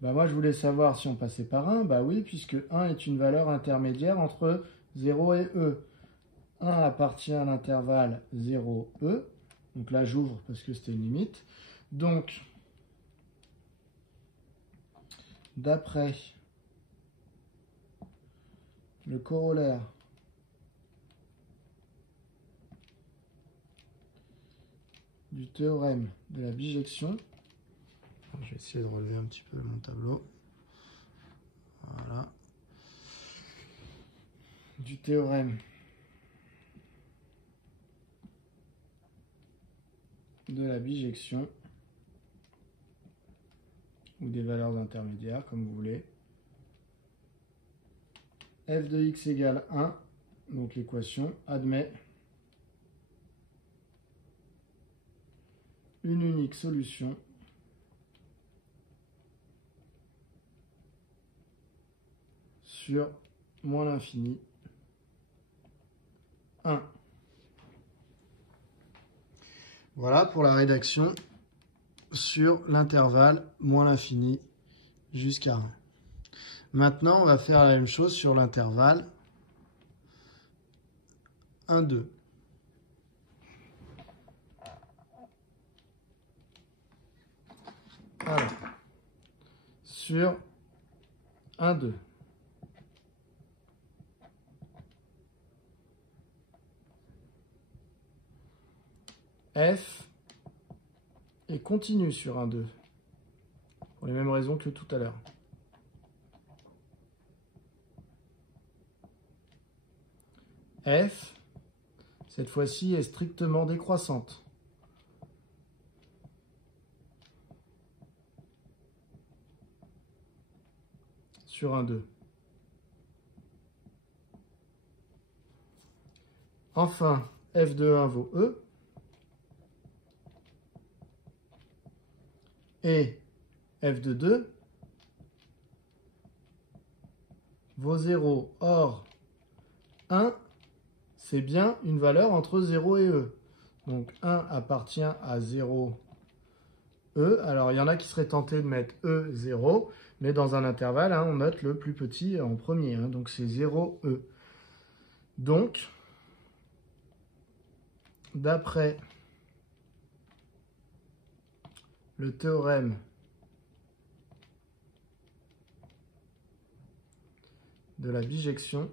moi, je voulais savoir si on passait par 1. Oui, puisque 1 est une valeur intermédiaire entre 0 et e. 1 appartient à l'intervalle 0e. Donc là, j'ouvre parce que c'était une limite. Donc, d'après le corollaire du théorème de la bijection, je vais essayer de relever un petit peu mon tableau. Voilà. Du théorème de la bijection ou des valeurs intermédiaires, comme vous voulez. F de x égale 1, donc l'équation admet une unique solution sur moins l'infini 1. Voilà pour la rédaction sur l'intervalle moins l'infini jusqu'à 1. Maintenant, on va faire la même chose sur l'intervalle 1, 2. Alors, sur 1, 2. F est continue sur 1, 2. Pour les mêmes raisons que tout à l'heure. F, cette fois-ci, est strictement décroissante. Sur 1, 2. Enfin, f de 1 vaut E. Et f de 2 vaut 0. Or, 1, c'est bien une valeur entre 0 et E. Donc 1 appartient à 0, E. Alors, il y en a qui seraient tentés de mettre E, 0, mais dans un intervalle, hein, on note le plus petit en premier. Hein, donc, c'est 0, E. Donc, d'après le théorème de la bijection,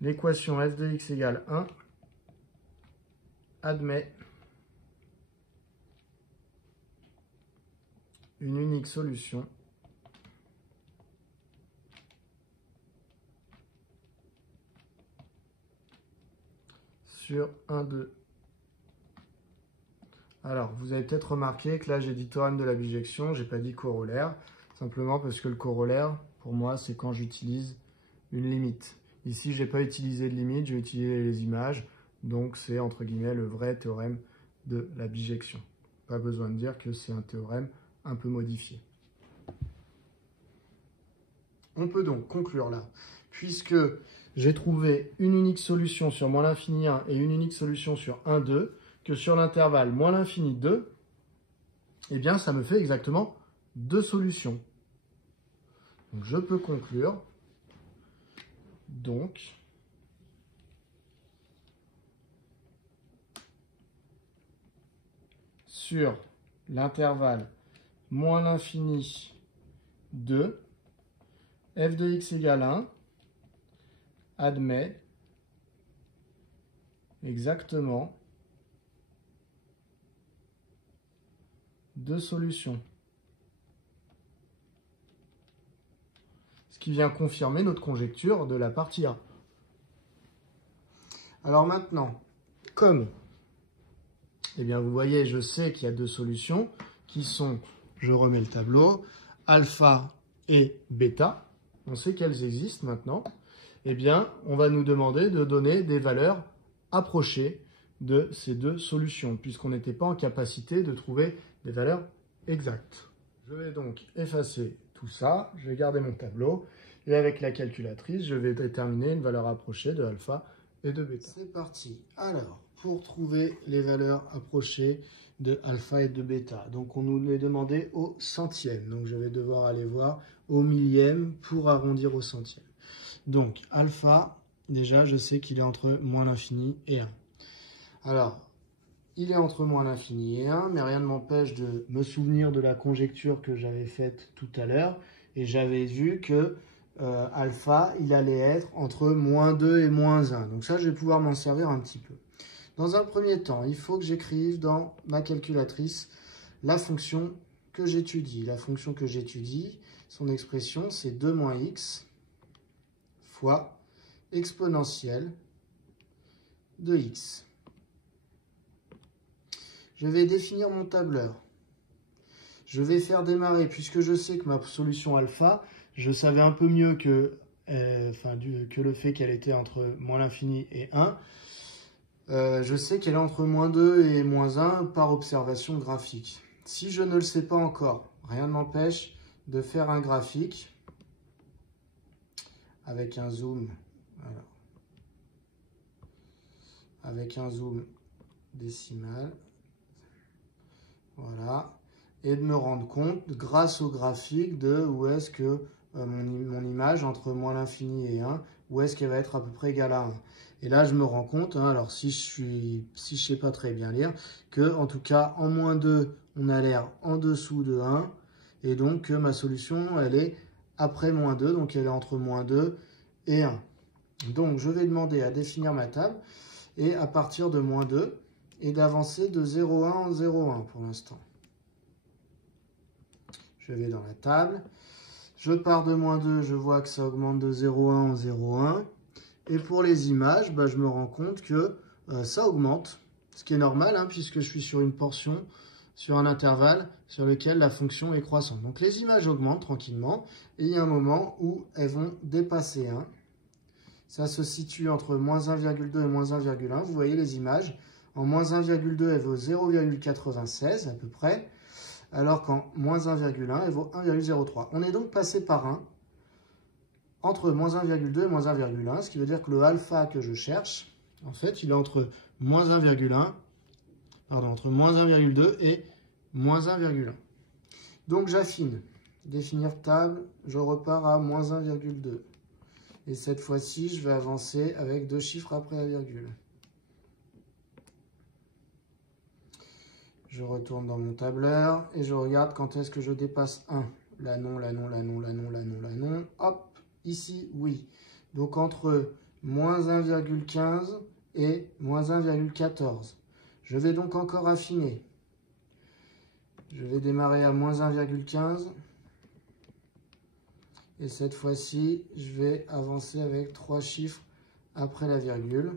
l'équation f de x égale 1 admet une unique solution sur 1, 2. Alors, vous avez peut-être remarqué que là, j'ai dit théorème de la bijection, j'ai pas dit corollaire, simplement parce que le corollaire, pour moi, c'est quand j'utilise une limite. Ici, j'ai pas utilisé de limite, j'ai utilisé les images, donc c'est entre guillemets le vrai théorème de la bijection. Pas besoin de dire que c'est un théorème un peu modifié. On peut donc conclure là, puisque j'ai trouvé une unique solution sur moins l'infini 1 et une unique solution sur 1, 2, que sur l'intervalle moins l'infini 2, eh bien, ça me fait exactement 2 solutions. Donc, je peux conclure, donc, sur l'intervalle moins l'infini 2, f de x égale 1 admet exactement 2 solutions. Ce qui vient confirmer notre conjecture de la partie A. Alors maintenant, comme, eh bien vous voyez, je sais qu'il y a 2 solutions qui sont, je remets le tableau, alpha et bêta. On sait qu'elles existent maintenant. Eh bien, on va nous demander de donner des valeurs approchées de ces 2 solutions, puisqu'on n'était pas en capacité de trouver des valeurs exactes. Je vais donc effacer tout ça, je vais garder mon tableau, et avec la calculatrice, je vais déterminer une valeur approchée de alpha et de bêta. C'est parti. Alors, pour trouver les valeurs approchées de alpha et de bêta, donc on nous les demandait au centième, donc je vais devoir aller voir au millième pour arrondir au centième. Donc, alpha, déjà, je sais qu'il est entre moins l'infini et 1. Alors, il est entre moins l'infini et 1, mais rien ne m'empêche de me souvenir de la conjecture que j'avais faite tout à l'heure. Et j'avais vu que alpha, il allait être entre moins 2 et moins 1. Donc ça, je vais pouvoir m'en servir un petit peu. Dans un premier temps, il faut que j'écrive dans ma calculatrice la fonction que j'étudie. La fonction que j'étudie, son expression, c'est 2 moins x fois exponentielle de x. Je vais définir mon tableur. Je vais faire démarrer, puisque je sais que ma solution alpha, je savais un peu mieux que le fait qu'elle était entre moins l'infini et 1. Je sais qu'elle est entre moins 2 et moins 1 par observation graphique. Si je ne le sais pas encore, rien ne m'empêche de faire un graphique avec un zoom. Voilà. Avec un zoom décimal. Voilà, et de me rendre compte, grâce au graphique, de où est-ce que mon image, entre moins l'infini et 1, où est-ce qu'elle va être à peu près égale à 1. Et là, je me rends compte, hein, alors si je sais pas très bien lire, que en tout cas, en moins 2, on a l'air en dessous de 1, et donc que ma solution, elle est après moins 2, donc elle est entre moins 2 et 1. Donc, je vais demander à définir ma table, et à partir de moins 2, et d'avancer de 0,1 en 0,1 pour l'instant. Je vais dans la table. Je pars de moins 2, je vois que ça augmente de 0,1 en 0,1. Et pour les images, je me rends compte que ça augmente, ce qui est normal, hein, puisque je suis sur une portion, sur un intervalle sur lequel la fonction est croissante. Donc les images augmentent tranquillement, et il y a un moment où elles vont dépasser 1. Ça se situe entre moins 1,2 et moins 1,1. Vous voyez les images. En moins 1,2, elle vaut 0,96 à peu près, alors qu'en moins 1,1, elle vaut 1,03. On est donc passé par 1 entre moins 1,2 et moins 1,1, ce qui veut dire que le alpha que je cherche, en fait, il est entre moins 1,1, pardon, entre moins 1,2 et moins 1,1. Donc j'affine. Définir table, je repars à moins 1,2. Et cette fois-ci, je vais avancer avec 2 chiffres après la virgule. Je retourne dans mon tableur et je regarde quand est-ce que je dépasse 1. Là non, là non, là non, là non, là non, là non. Hop, ici, oui. Donc entre moins 1,15 et moins 1,14. Je vais donc encore affiner. Je vais démarrer à moins 1,15. Et cette fois-ci, je vais avancer avec 3 chiffres après la virgule.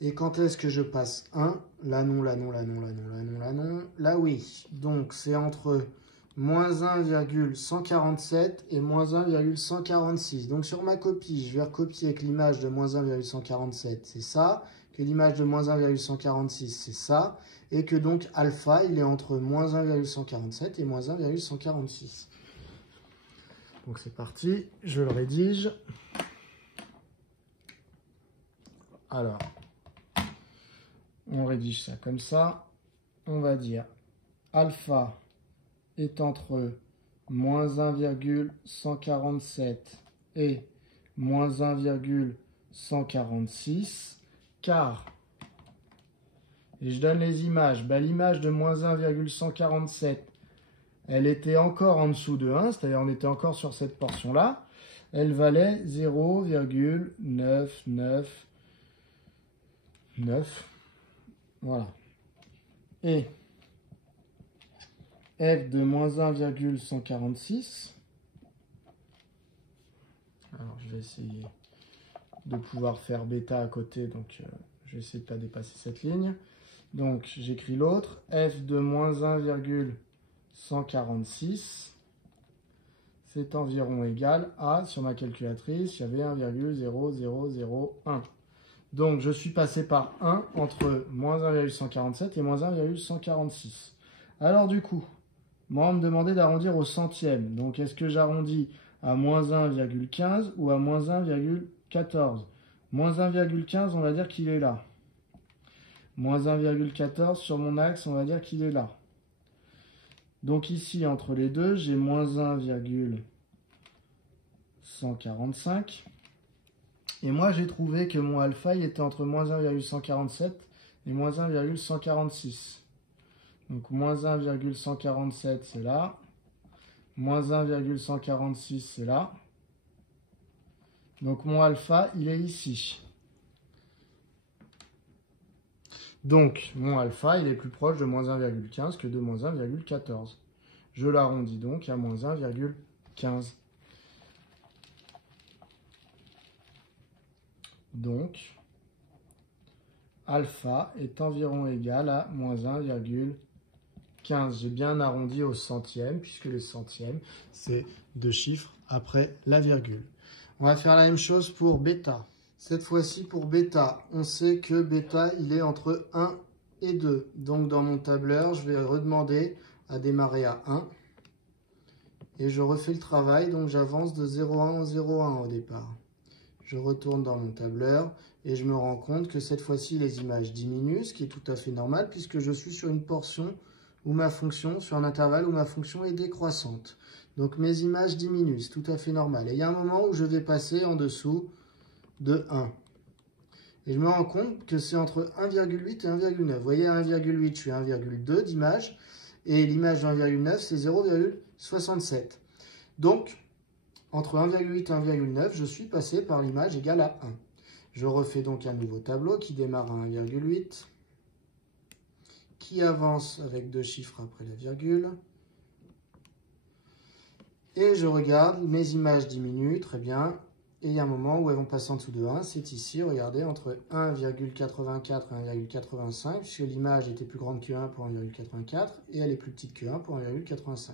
Et quand est-ce que je passe 1? Là non, là non, là non, là non, là non, là non. Là oui. Donc c'est entre moins 1,147 et moins 1,146. Donc sur ma copie, je vais recopier avec l'image de moins 1,147, c'est ça. Que l'image de moins 1,146, c'est ça. Et que donc alpha, il est entre moins 1,147 et moins 1,146. Donc c'est parti, je le rédige. Alors, on rédige ça comme ça. On va dire alpha est entre moins 1,147 et moins 1,146, car, et je donne les images, l'image de moins 1,147, elle était encore en dessous de 1, c'est-à-dire on était encore sur cette portion-là, elle valait 0,999, voilà. Et f de moins 1,146, alors je vais essayer de pouvoir faire bêta à côté, donc je vais essayer de ne pas dépasser cette ligne. Donc j'écris l'autre, f de moins 1,146, c'est environ égal à, sur ma calculatrice, il y avait 1,0001. Donc je suis passé par 1 entre moins 1,147 et moins 1,146. Alors du coup, moi on me demandait d'arrondir au centième. Donc est-ce que j'arrondis à moins 1,15 ou à moins 1,14? Moins 1,15, on va dire qu'il est là. Moins 1,14 sur mon axe, on va dire qu'il est là. Donc ici, entre les deux, j'ai moins 1,145. Et moi, j'ai trouvé que mon alpha, il était entre moins 1,147 et moins 1,146. Donc, moins 1,147, c'est là. Moins 1,146, c'est là. Donc, mon alpha, il est ici. Donc, mon alpha, il est plus proche de moins 1,15 que de moins 1,14. Je l'arrondis donc à moins 1,15. Donc, alpha est environ égal à moins 1,15. J'ai bien arrondi au centième, puisque le centième, c'est 2 chiffres après la virgule. On va faire la même chose pour bêta. Cette fois-ci, pour bêta, on sait que bêta, il est entre 1 et 2. Donc, dans mon tableur, je vais redemander à démarrer à 1. Et je refais le travail, donc j'avance de 0,1 en 0,1 au départ. Je retourne dans mon tableur et je me rends compte que cette fois-ci, les images diminuent, ce qui est tout à fait normal puisque je suis sur une portion où ma fonction, sur un intervalle où ma fonction est décroissante. Donc mes images diminuent, c'est tout à fait normal. Et il y a un moment où je vais passer en dessous de 1. Et je me rends compte que c'est entre 1,8 et 1,9. Vous voyez, à 1,8, je suis à 1,2 d'images. Et l'image de 1,9, c'est 0,67. Donc, entre 1,8 et 1,9, je suis passé par l'image égale à 1. Je refais donc un nouveau tableau qui démarre à 1,8, qui avance avec 2 chiffres après la virgule. Et je regarde, mes images diminuent, très bien. Et il y a un moment où elles vont passer en dessous de 1, c'est ici, regardez, entre 1,84 et 1,85, puisque l'image était plus grande que 1 pour 1,84, et elle est plus petite que 1 pour 1,85.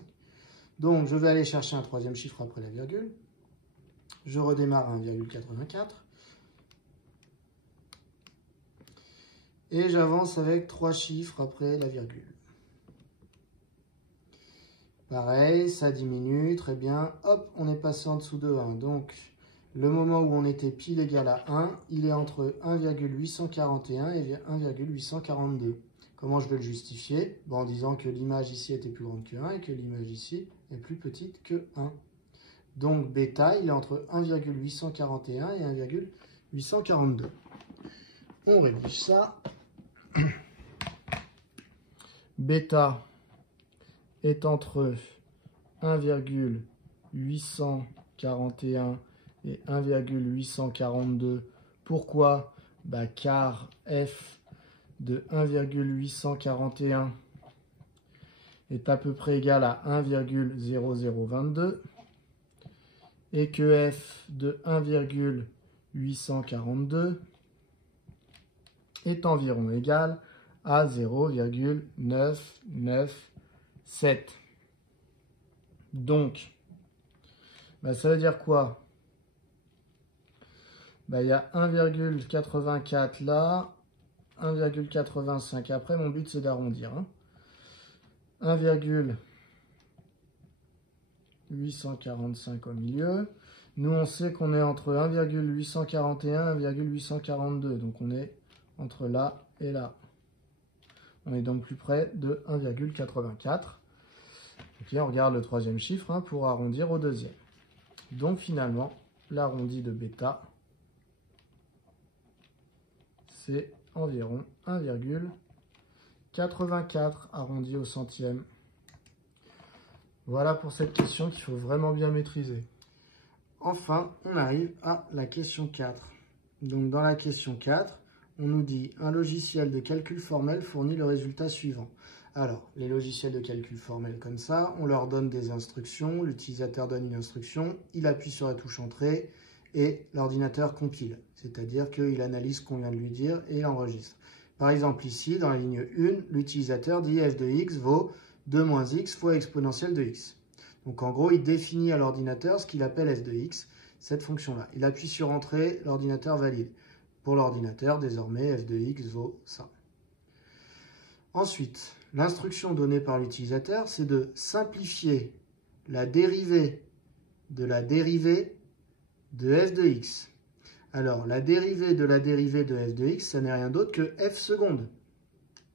Donc, je vais aller chercher un troisième chiffre après la virgule. Je redémarre à 1,84. Et j'avance avec 3 chiffres après la virgule. Pareil, ça diminue, très bien. Hop, on est passé en dessous de 1. Donc, le moment où on était pile égal à 1, il est entre 1,841 et 1,842. Comment je vais le justifier? En disant que l'image ici était plus grande que 1 et que l'image ici est plus petite que 1. Donc, bêta, il est entre 1,841 et 1,842. On rédige ça. Bêta est entre 1,841 et 1,842. Pourquoi? Car f de 1,841 est à peu près égal à 1,0022 et que f de 1,842 est environ égal à 0,997. Donc, ça veut dire quoi? Il y a 1,84 là, 1,85. Après, mon but, c'est d'arrondir. 1,845 au milieu. Nous, on sait qu'on est entre 1,841 et 1,842. Donc, on est entre là et là. On est donc plus près de 1,84. Ok, on regarde le troisième chiffre pour arrondir au deuxième. Donc, finalement, l'arrondi de bêta, c'est environ 1,84 arrondi au centième. Voilà pour cette question qu'il faut vraiment bien maîtriser. Enfin, on arrive à la question 4. Donc, dans la question 4, on nous dit un logiciel de calcul formel fournit le résultat suivant. Alors, les logiciels de calcul formel comme ça, on leur donne des instructions, l'utilisateur donne une instruction, il appuie sur la touche entrée et l'ordinateur compile. C'est-à-dire qu'il analyse ce qu'on vient de lui dire et il enregistre. Par exemple, ici, dans la ligne 1, l'utilisateur dit f de x vaut 2 moins x fois exponentielle de x. Donc en gros, il définit à l'ordinateur ce qu'il appelle f de x, cette fonction-là. Il appuie sur entrée, l'ordinateur valide. Pour l'ordinateur, désormais, f de x vaut ça. Ensuite, l'instruction donnée par l'utilisateur, c'est de simplifier la dérivée de la dérivée de f de x. Alors, la dérivée de la dérivée de f de x, ça n'est rien d'autre que f seconde.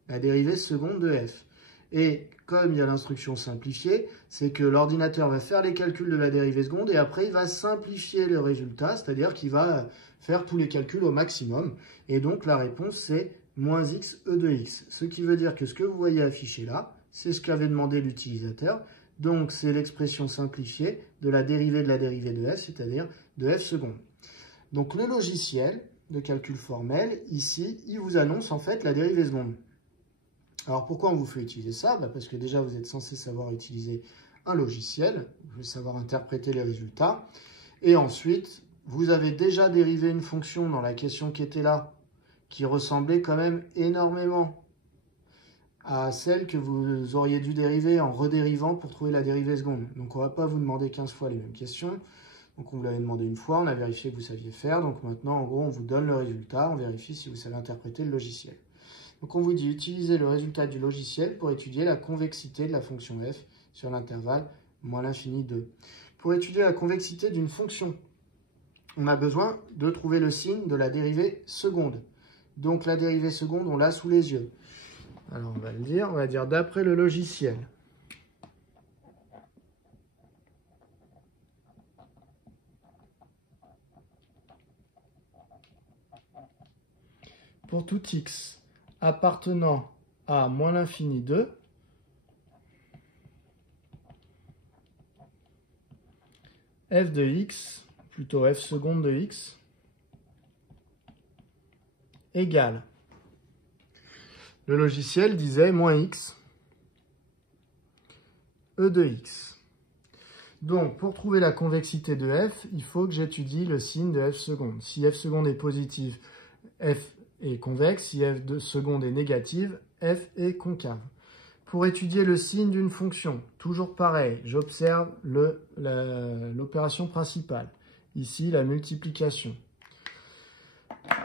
La dérivée seconde de f. Et comme il y a l'instruction simplifiée, c'est que l'ordinateur va faire les calculs de la dérivée seconde et après il va simplifier le résultat, c'est-à-dire qu'il va faire tous les calculs au maximum. Et donc la réponse c'est moins x e de x. Ce qui veut dire que ce que vous voyez affiché là, c'est ce qu'avait demandé l'utilisateur. Donc c'est l'expression simplifiée de la dérivée de f, c'est-à-dire de f seconde. Donc le logiciel de calcul formel, ici, il vous annonce en fait la dérivée seconde. Alors pourquoi on vous fait utiliser ça? Parce que déjà vous êtes censé savoir utiliser un logiciel, vous devez savoir interpréter les résultats. Et ensuite, vous avez déjà dérivé une fonction dans la question qui était là, qui ressemblait quand même énormément à celle que vous auriez dû dériver en redérivant pour trouver la dérivée seconde. Donc on ne va pas vous demander 15 fois les mêmes questions. Donc on vous l'avait demandé une fois, on a vérifié que vous saviez faire. Donc maintenant, en gros, on vous donne le résultat, on vérifie si vous savez interpréter le logiciel. Donc on vous dit utiliser le résultat du logiciel pour étudier la convexité de la fonction f sur l'intervalle moins l'infini 2. Pour étudier la convexité d'une fonction, on a besoin de trouver le signe de la dérivée seconde. Donc la dérivée seconde, on l'a sous les yeux. Alors on va dire d'après le logiciel. Pour tout x appartenant à moins l'infini 2, f de x, plutôt f seconde de x, égale. Le logiciel disait moins x, e de x. Donc, pour trouver la convexité de f, il faut que j'étudie le signe de f seconde. Si f seconde est positive, f est convexe. Si f de seconde est négative, f est concave. Pour étudier le signe d'une fonction, toujours pareil, j'observe l'opération principale. Ici, la multiplication.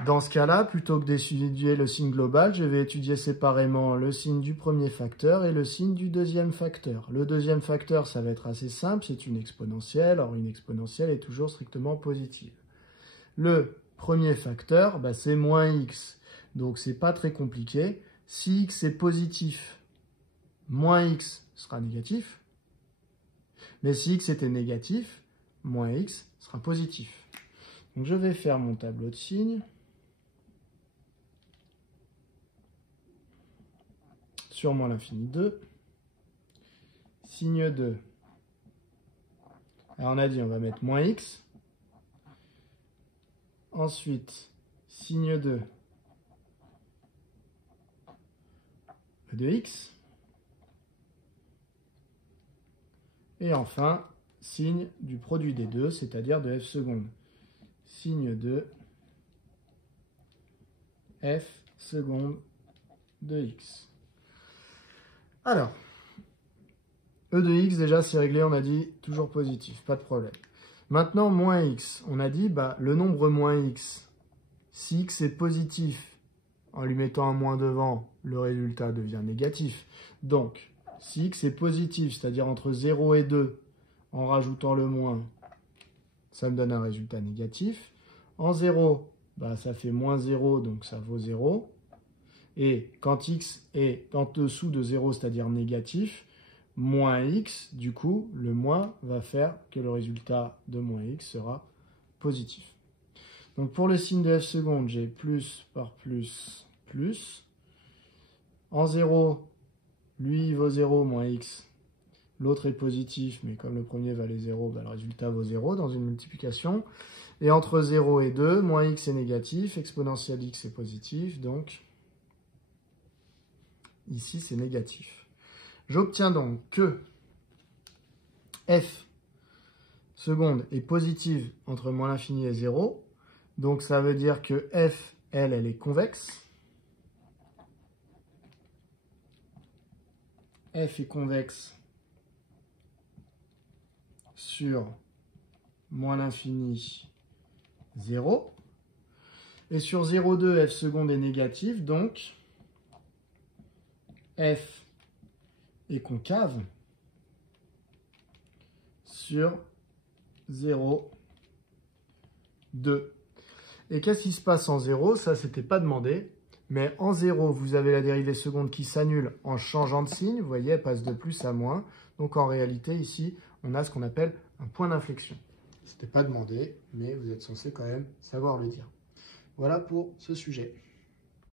Dans ce cas-là, plutôt que d'étudier le signe global, je vais étudier séparément le signe du premier facteur et le signe du deuxième facteur. Le deuxième facteur, ça va être assez simple, c'est une exponentielle. Or, une exponentielle est toujours strictement positive. Le premier facteur, c'est moins x. Donc, c'est pas très compliqué. Si x est positif, moins x sera négatif. Mais si x était négatif, moins x sera positif. Donc, je vais faire mon tableau de signes. Sur moins l'infini 2. Signe 2. Alors, on a dit, on va mettre moins x. Ensuite, signe 2 de x. Et enfin, signe du produit des deux, c'est-à-dire de f seconde. Signe de f seconde de x. Alors, e de x, déjà, c'est réglé, on a dit toujours positif, pas de problème. Maintenant, moins x, on a dit, le nombre moins x, si x est positif, en lui mettant un moins devant, le résultat devient négatif. Donc, si x est positif, c'est-à-dire entre 0 et 2, en rajoutant le moins, ça me donne un résultat négatif. En 0, ça fait moins 0, donc ça vaut 0. Et quand x est en dessous de 0, c'est-à-dire négatif, moins x, du coup, le moins va faire que le résultat de moins x sera positif. Donc pour le signe de f seconde, j'ai plus par plus, plus. En 0, lui, il vaut 0, moins x. L'autre est positif, mais comme le premier valait 0, le résultat vaut 0 dans une multiplication. Et entre 0 et 2, moins x est négatif, exponentielle x est positif, donc ici c'est négatif. J'obtiens donc que f seconde est positive entre moins l'infini et 0. Donc ça veut dire que f, elle est convexe. F est convexe sur moins l'infini 0. Et sur 0,2, f seconde est négative, donc f est concave sur 0,2. Et qu'est-ce qui se passe en 0? Ça, c'était pas demandé. Mais en 0, vous avez la dérivée seconde qui s'annule en changeant de signe. Vous voyez, elle passe de plus à moins. Donc en réalité, ici, on a ce qu'on appelle un point d'inflexion. C'était pas demandé, mais vous êtes censé quand même savoir le dire. Voilà pour ce sujet.